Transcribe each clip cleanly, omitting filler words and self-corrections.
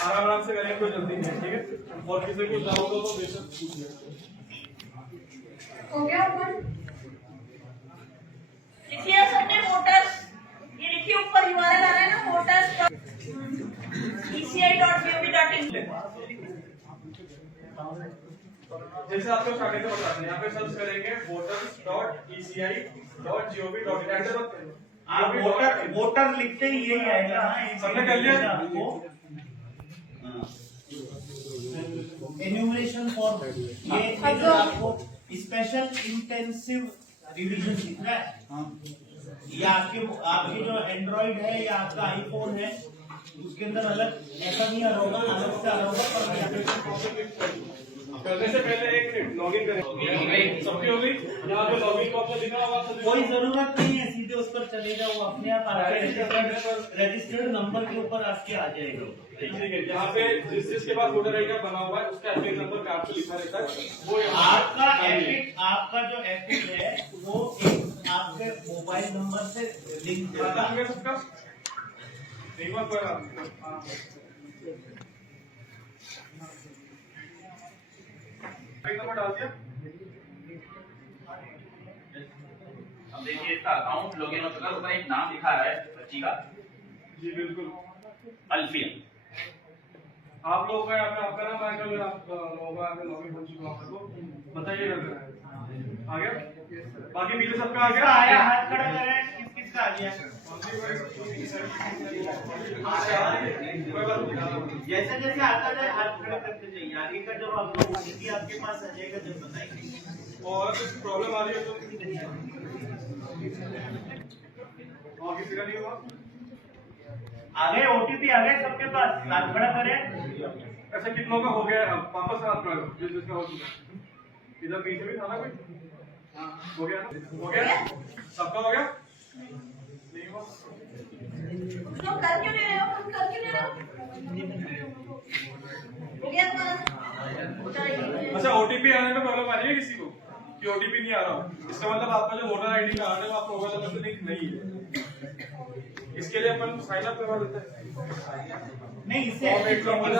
आराम से करें, कोई जल्दी नहीं, ठीक है। और किसी को डाउट हो तो बेशक पूछिए। हो गया ओपन? लिखिए सबने वोटर्स, ये लिखिए ऊपर URL आ रहा है ना, voters.eci.gov.in। जैसे आपको स्टार्टिंग में बताते हैं, यहाँ पे सर्च करेंगे voters.eci.gov.in। आप वोटर लिखते ही यही आएगा। सबने कर लिया आपको एन्यूमरेशन फॉर्म, ये आपको स्पेशल इंटेंसिव रिवीजन सीखना है। ये आपके जो एंड्रॉइड है या आपका आईफोन है उसके अंदर अलग ऐसा नहीं आ रहा होगा, अलग से आ रहा होगा। करने से पहले एक मिनट लॉगिन करें। सबकी हो गई? यहाँ पे लॉगिन को आपको दिखा होगा। कोई जरूरत नहीं है, सीधे उस पर चलेगा, वो अपने आप रजिस्टर्ड नंबर के ऊपर आपके आ जाएगा। ठीक है, यहाँ पे जिसके पास वोटर आईडी कार्ड बना हुआ है उसका एपिक नंबर कार्ड पे लिखा रहता है, वो आपका जो एपिक है वो एक आपके मोबाइल नंबर से लिंक पता है सबका। एक बार नंबर डाल दिया। अब देखिए इसका अकाउंट लॉगिन हो चुका है, ऊपर एक नाम लिखा है बच्ची का। जी बिल्कुल, अल्फिया। आप लोगों का यहाँ पे आपका नाम आएगा, आप लोगों का यहाँ पे लॉगिन हो चुका है, आपको बताइएगा। आ गया? बाकी पीछे सबका आ गया? आया, हाथ खड़ा करें, किसका आ गया? जैसे जैसे आता जाए हाथ खड़ा करते जाइए। आगे का जब आप लोग आपके पास आ जाएगा जब बताएंगे। और कुछ प्रॉब्लम आ रही है तो और किसी का नहीं होगा? आ गए OTP आ गए सबके पास, हाथ खड़ा करें। ऐसा कितनों का हो गया? वापस हाथ खड़ा करो जिसका हो चुका है। इधर पीछे भी था ना कोई? हो गया ना? हो गया? सबका हो गया? नहीं हुआ? तुम कर क्यों नहीं रहे हो? तुम कर क्यों नहीं रहे हो? हो गया तुम्हारा? अच्छा, OTP आने में प्रॉब्लम आ रही है किसी को कि OTP नहीं आ रहा? इसका मतलब आपका जो वोटर आईडी कार्ड है वो आपका मोबाइल नंबर से लिंक नहीं है। इसके लिए अपन साइन अप करवा देते हैं। नहीं, इससे एपिक नंबर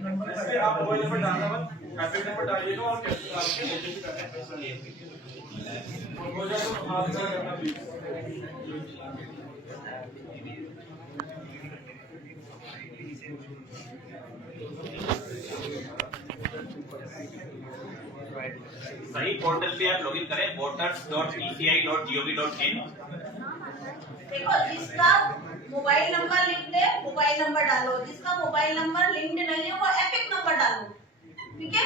नंबर इससे आप मोबाइल नंबर डालना मत, एपिक नंबर डालिएगा और आपके OTP करना हो जाए तो हाथ खड़ा करना प्लीज। सही पोर्टल पे आप लॉगिन करें voters.eci.gov.in। देखो, जिसका मोबाइल नंबर लिंक्ड है मोबाइल नंबर डालो, जिसका मोबाइल नंबर लिंक्ड नहीं है वो एपिक नंबर डालो, ठीक है?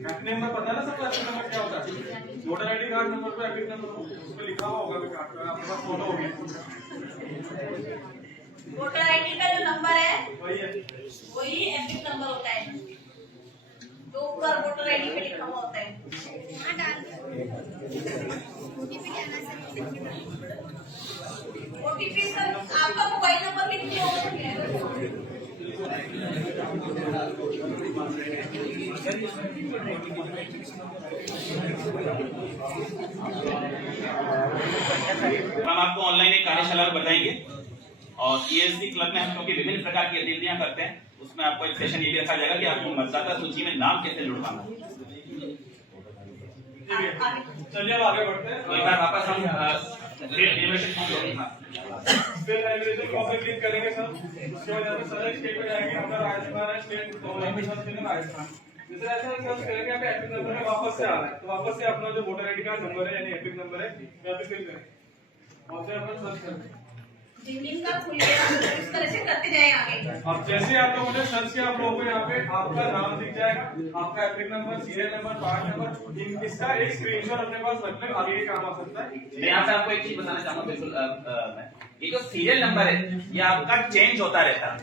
एपिक नंबर पता है ना सबको? एपिक नंबर क्या होता है? वोटर आईडी कार्ड नंबर पे एपिक नंबर उसमें लिखा हुआ होगा कार्ड पे, आपके पास फोटो होगी। वोटर आईडी का जो नंबर है वही है, वही एपिक नंबर होता है, जो ऊपर वोटर आईडी पे लिखा हुआ होता है। OTP सर आपका मोबाइल नंबर लिख दिया होगा। हम आपको ऑनलाइन एक कार्यशाला बताएंगे और ESC क्लब में हम क्योंकि विभिन्न प्रकार की गतिविधियां करते हैं, उसमें आपको एक सेशन ये भी रखा जाएगा कि आपको मतदाता सूची में नाम कैसे जुड़वाना। चलिए अब आगे बढ़ते हैं। तो एक बार वापस हम फिर एलिजिबल फॉर्म पे क्लिक करेंगे सर, उसके बाद यहाँ पे सर्च स्टेट पे जाएंगे, हमारा राजस्थान है स्टेट, तो यहाँ पे सर्च करेंगे राजस्थान। जैसे ऐसा सर्च करेंगे यहाँ पे एपिक नंबर में वापस से आ रहा है, तो वापस से अपना जो वोटर आईडी कार्ड नंबर है यानी एपिक नंबर है यहाँ पे फिल करें और फिर अपन सर्च करें। जिनका खुल गया इस तरह से करते जाए आगे। अब जैसे आप लोगों ने सर्च किया, आप लोगों को यहाँ पे आपका नाम दिख जाएगा, आपका epic number, serial number, part number, इसका एक स्क्रीनशॉट अपने पास रख लें, आगे के काम आ सकता है। मैं यहाँ पे आपको एक चीज बताना चाहूंगा बिल्कुल। ये जो सीरियल नंबर है ये आपका चेंज होता रहता है।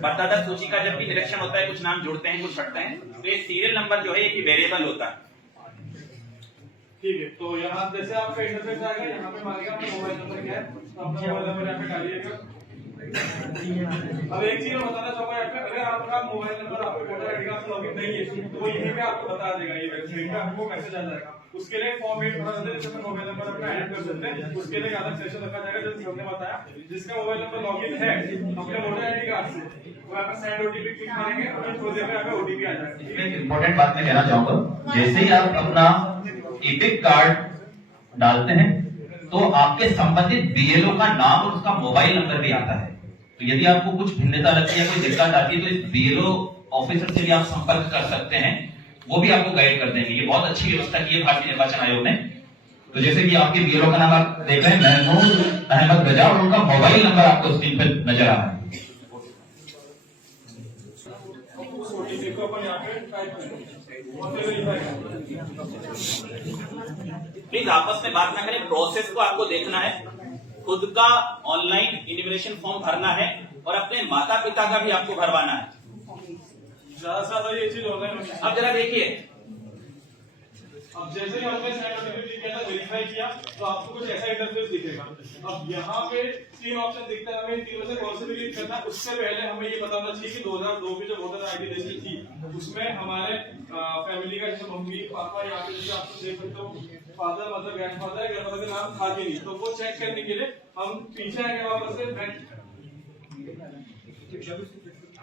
मतदाता सूची का जब भी निरीक्षण होता है, कुछ नाम जुड़ते हैं कुछ हटते हैं, तो ये सीरियल नंबर जो है ये वेरिएबल होता है। ठीक है, तो यहाँ जैसे आपका इंटरफेस आएगा, यहाँ पे मांगेगा आपका मोबाइल नंबर क्या है, तो अपना मोबाइल नंबर यहाँ पे डालिएगा। अब एक चीज मैं बताना चाहूंगा यहाँ पे, अगर आपका मोबाइल नंबर आपके वोटर आईडी कार्ड से लॉगिन नहीं है तो वो यहीं पे आपको बता देगा, ये वेबसाइट पे आपको मैसेज आ जाएगा। उसके लिए फॉर्म 8 भरा जाता है, जिसमें मोबाइल नंबर अपना ऐड कर सकते हैं। उसके लिए अलग सेशन रखा जाएगा, जैसे हमने बताया, जिसका मोबाइल नंबर लॉगिन है अपने वोटर आईडी कार्ड से, वो यहाँ पे सेंड ओटीपी क्लिक करेंगे और थोड़ी देर में यहाँ पे ओटीपी आ जाएगा। एक इम्पोर्टेंट बात मैं कहना चाहूंगा, जैसे ही आप अपना एपिक कार्ड डालते हैं तो आपके संबंधित बीएलओ का नाम और उसका मोबाइल नंबर भी आता है। तो यदि आपको कुछ भिन्नता लगती है, कोई दिक्कत आती है, तो इस बीएलओ ऑफिसर से भी आप संपर्क कर सकते हैं, वो भी आपको गाइड कर देंगे। ये बहुत अच्छी व्यवस्था की है भारतीय निर्वाचन आयोग ने। तो जैसे कि आपके बीएलओ का नाम आप देख रहे हैं, महमूद अहमद गजा, और उनका मोबाइल नंबर आपको स्क्रीन पर नजर आ रहा है। ओटीपी को अपन यहाँ पे टाइप करेंगे और फिर वेरीफाई करेंगे। प्लीज आपस में बात ना करें, प्रोसेस को आपको देखना है। खुद का ऑनलाइन इन्यूमरेशन फॉर्म भरना है और अपने माता पिता का भी आपको भरवाना है। ज्यादा से ज्यादा ये चीज ऑनलाइन। अब जरा देखिए, अब जैसे ही हमने सेंड ओटीपी किया था, वेरीफाई किया, तो आपको कुछ ऐसा इंटरफेस दिखेगा। अब यहाँ पे 3 ऑप्शन दिखता है, हमें 3 में से कौन से भी क्लिक करना है। उससे पहले हमें ये बताना चाहिए कि 2002 की जो वोटर आईडी रजिस्ट्री थी, उसमें हमारे फैमिली का जैसे मम्मी पापा, यहाँ पे जैसे आप देख सकते हो फादर मदर ग्रैंडफादर का नाम था कि नहीं, तो वो चेक करने के लिए हम पीछे आएंगे वापस से बैंक।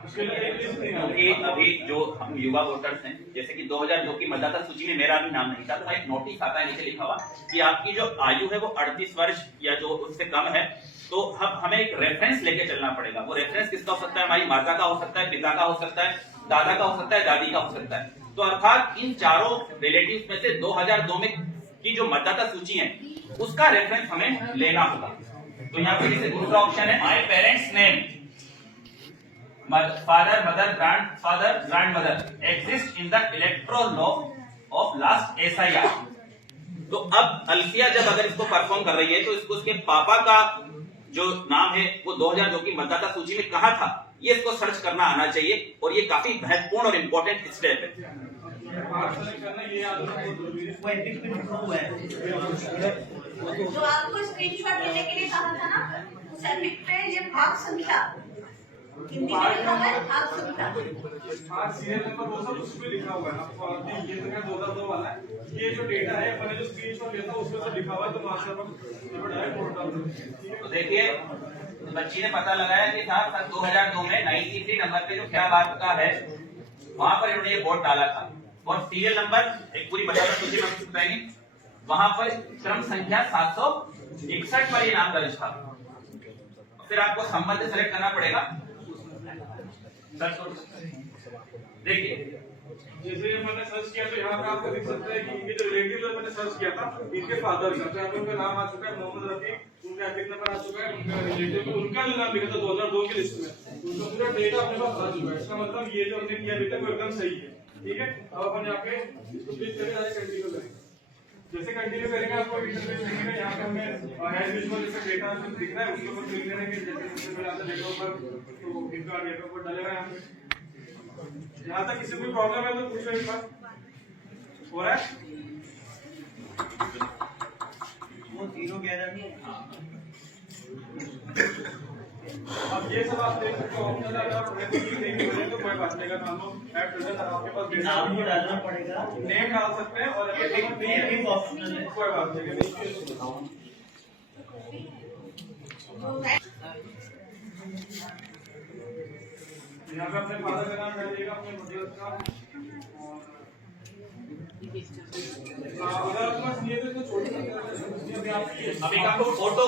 क्योंकि अभी जो हम युवा वोटर्स हैं, जैसे कि 2002 की मतदाता सूची में मेरा भी नाम नहीं था, तो एक नोटिस आता है नीचे लिखा हुआ कि आपकी जो आयु है वो 38 वर्ष या जो उससे कम है, तो हम हमें एक रेफरेंस लेके चलना पड़ेगा। वो रेफरेंस किसका हो सकता है? हमारी माता का हो सकता है, पिता का हो सकता है, दादा का हो सकता है, दादी का हो सकता है। तो अर्थात इन चारों रिलेटिव्स में से 2002 में की जो मतदाता सूची है उसका रेफरेंस हमें लेना होगा। तो यहाँ पे जैसे दूसरा ऑप्शन है my parents name, father mother grandfather grandmother exist in the electoral law of last SIR. तो अब अल्फिया जब अगर इसको परफॉर्म कर रही है तो इसको उसके पापा का जो नाम है वो 2002 की मतदाता सूची में कहा था, ये इसको सर्च करना आना चाहिए, और ये काफी महत्वपूर्ण और इम्पोर्टेंट स्टेप है। जो आपको स्क्रीनशॉट लेने के लिए कहा था ना, उस एपिक पे ये भाग संख्या हिंदी में लिखा हुआ है, भाग संख्या। हाँ, सीरियल नंबर वो सब उसमें लिखा हुआ है। आपको ये तो क्या 2002 वाला है, ये जो डेटा है मैंने जो स्क्रीनशॉट लेता हूँ उसमें सब लिखा हुआ है, तो वहां से अपन डायरेक्ट वोट डाल देंगे। तो देखिए, बच्ची ने पता लगाया कि साहब सन 2002 में 93 नंबर पे जो खैराबाद का है वहां पर इन्होंने ये वोट डाला था, और सीरियल नंबर एक पूरी मतदाता सूची में बताएंगे, वहां पर क्रम संख्या 761 पर ये नाम दर्ज था। फिर आपको संबंध सेलेक्ट करना पड़ेगा। देखिए, जैसे मैंने सर्च किया तो यहाँ पे आपको दिख सकता है कि इनके जो रिलेटिव मैंने सर्च किया था, इनके फादर का, तो उनका नाम आ चुका है मोहम्मद रफीक, उनका एपिक नंबर आ चुका है, उनका रिलेटिव उनका जो नाम लिखा था 2002 की लिस्ट में, उनका पूरा डेटा अपने पास आ चुका है। इसका मतलब ये जो हमने किया अभी तक वो एकदम सही है। ठीक है, अब अपन यहाँ पे इसको क्लिक करके डायरेक्ट कंटिन्यू करेंगे। जैसे कंटिन्यू करेंगे आपको इंटरफेस दिखेगा। यहाँ पे हमें एज यूजुअल जैसे डेटा दिख रहा है उसको अपन क्लिक करेंगे। जैसे सबसे पहले आता है डेट ऑफ बर्थ, तो इनका डेट ऑफ बर्थ डालेगा यहाँ पे। यहाँ तक किसी को प्रॉब्लम है तो पूछो एक बार, हो रहा है? वो जीरो कह रहा है। अब ये सब आप देख सकते हो, ऑप्शन अगर आप नहीं बोले तो कोई बात नहीं, अगर मान लो एट प्रेजेंट आपके पास नाम को डालना पड़ेगा, नेम डाल सकते हैं, और अगर एपिक ऑप्शनल है। कोई बात नहीं। यहाँ पे अपने फादर का नाम डालिएगा, अपने मदर का, और अगर आपके पास ये तो छोड़ सकते हैं। अभी आपको फोटो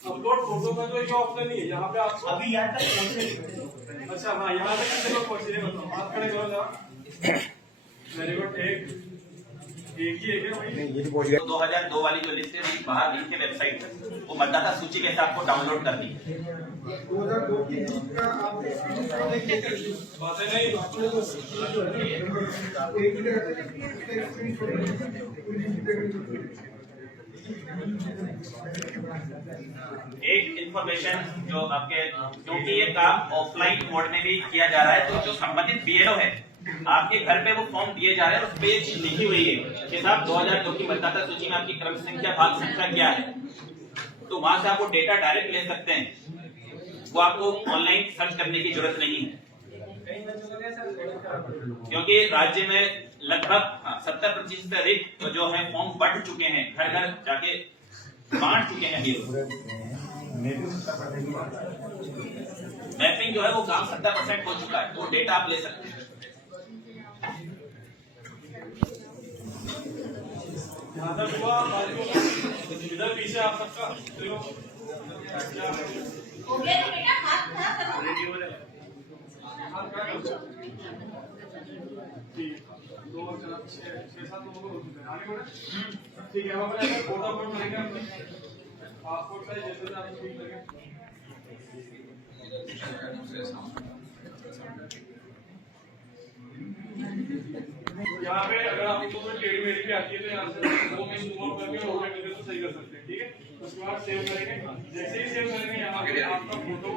अपलोड फोटो का जो ये ऑप्शन नहीं है यहाँ पे आप अभी यहाँ तक पहुंचे। अच्छा हाँ, यहाँ तक कितने लोग पहुंचे बताओ, आप खड़े करो जरा। वेरी गुड, एक ही है क्या भाई? तो 2002 वाली जो लिस्ट है बाहर लिंक है वेबसाइट पर, वो मतदाता सूची के हिसाब को डाउनलोड करनी है। 2002 की लिस्ट का आपने बातें नहीं एक इंफॉर्मेशन जो आपके, क्योंकि ये काम ऑफलाइन मोड में भी किया जा रहा है, तो जो संबंधित बीएलओ है आपके घर पे वो फॉर्म दिए जा रहे हैं, उस पे एक चीज लिखी हुई है कि साहब 2002 की मतदाता सूची में आपकी क्रम संख्या भाग संख्या क्या है, तो वहां से आप वो डेटा डायरेक्ट ले सकते हैं, वो आपको ऑनलाइन सर्च करने की जरूरत नहीं है। क्योंकि राज्य में लगभग 70% से अधिक तो जो है फॉर्म बंट चुके हैं, घर घर जाके बांट चुके हैं ये लोग। मैपिंग जो है वो काम 70% हो चुका है, तो डेटा आप ले सकते हैं। यहाँ तक हुआ, इधर पीछे आप सबका हो गया तो बेटा हाथ खड़ा करो। दो 6-7 लोगों को हो चुका है, आगे बढ़े। ठीक है, हम अपने फोटो अपलोड करेंगे, अपने पासपोर्ट साइज जैसे आप ठीक करेंगे। यहाँ पे अगर आपको कोई टेढ़ी मेढ़ी भी आती है तो यहाँ से वो में जूम आउट करके ओवर करके तो सही कर सकते हैं, ठीक है। उसके बाद सेव करेंगे, जैसे ही सेव करेंगे यहाँ पे आपका फोटो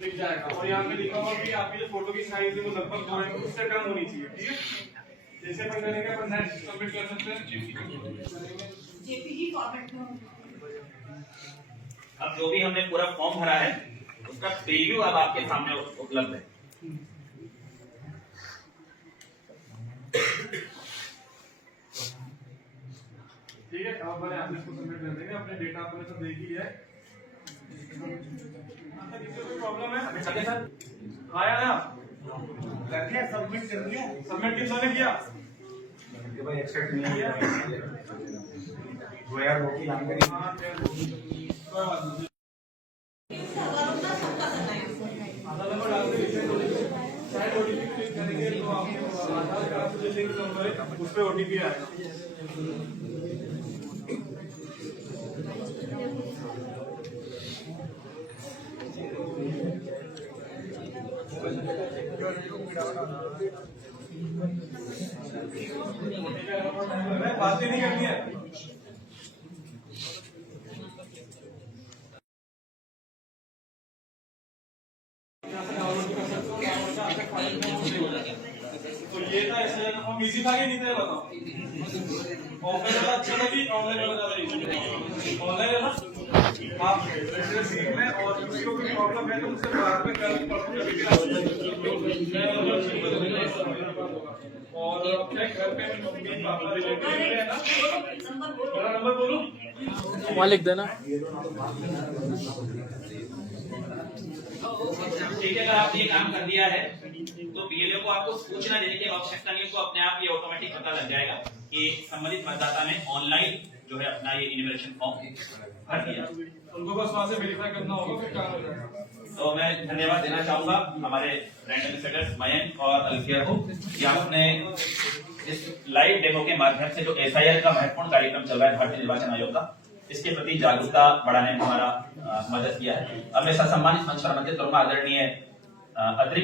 दिख जाएगा और यहाँ पे लिखा होगा कि आपकी जो फोटो की साइज है वो लगभग 2 MB उससे कम होनी चाहिए, ठीक है। जैसे अपन करेंगे अपन नेक्स्ट सबमिट कर सकते हैं जेपीजी फॉर्मेट में। अब जो भी हमने पूरा फॉर्म भरा है उसका प्रीव्यू अब आपके सामने उपलब्ध है। ठीक है, अब मैंने आपने इसको सबमिट कर देंगे। अपने डेटा आपने सब देख ही लिया है। कोई प्रॉब्लम है सर? आया ना, कर दिया, सबमिट कर दिया। सबमिट किसने किया? भाई एक्सेप्ट नहीं किया वो यार रोकी जानकारी आधार नंबर डाल के शायद ओटीपी क्लिक करेंगे तो आपको आधार कार्ड से लिंक नंबर है उस पे ओटीपी आएगा। बात ही नहीं करनी है। तो ये था, इसलिए हम इजी था कि नहीं था बताओ। ऑफलाइन वाला अच्छा था कि ऑनलाइन वाला ज्यादा इजी? ऑनलाइन है ना, आप जैसे सीख लें और किसी को कोई प्रॉब्लम है तो मुझसे बाद में कल और अपने घर पे मम्मी पापा रिलेटिव है ना, मेरा नंबर बोलूं? वहाँ लिख देना। ठीक है, अगर आपने ये काम कर दिया है तो बीएलओ को आपको सूचना देने की आवश्यकता नहीं है, उसको अपने आप ये ऑटोमेटिक पता लग जाएगा कि संबंधित मतदाता ने ऑनलाइन जो है अपना ये इन्यूमरेशन फॉर्म भर दिया। उनको बस वहां से वेरीफाई करना होगा, फिर काम हो जाएगा। तो मैं धन्यवाद देना चाहूंगा हमारे ब्रांड एम्बेसडर्स मयंक और अल्फिया को कि आपने इस लाइव डेमो के माध्यम से जो एसआईआर का महत्वपूर्ण कार्यक्रम चल रहा है भारतीय निर्वाचन आयोग का, इसके प्रति जागरूकता बढ़ाने में हमारा मदद किया है। अब मैं सम्मानित मंच पर आमंत्रित करूंगा आदरणीय अतिरिक्त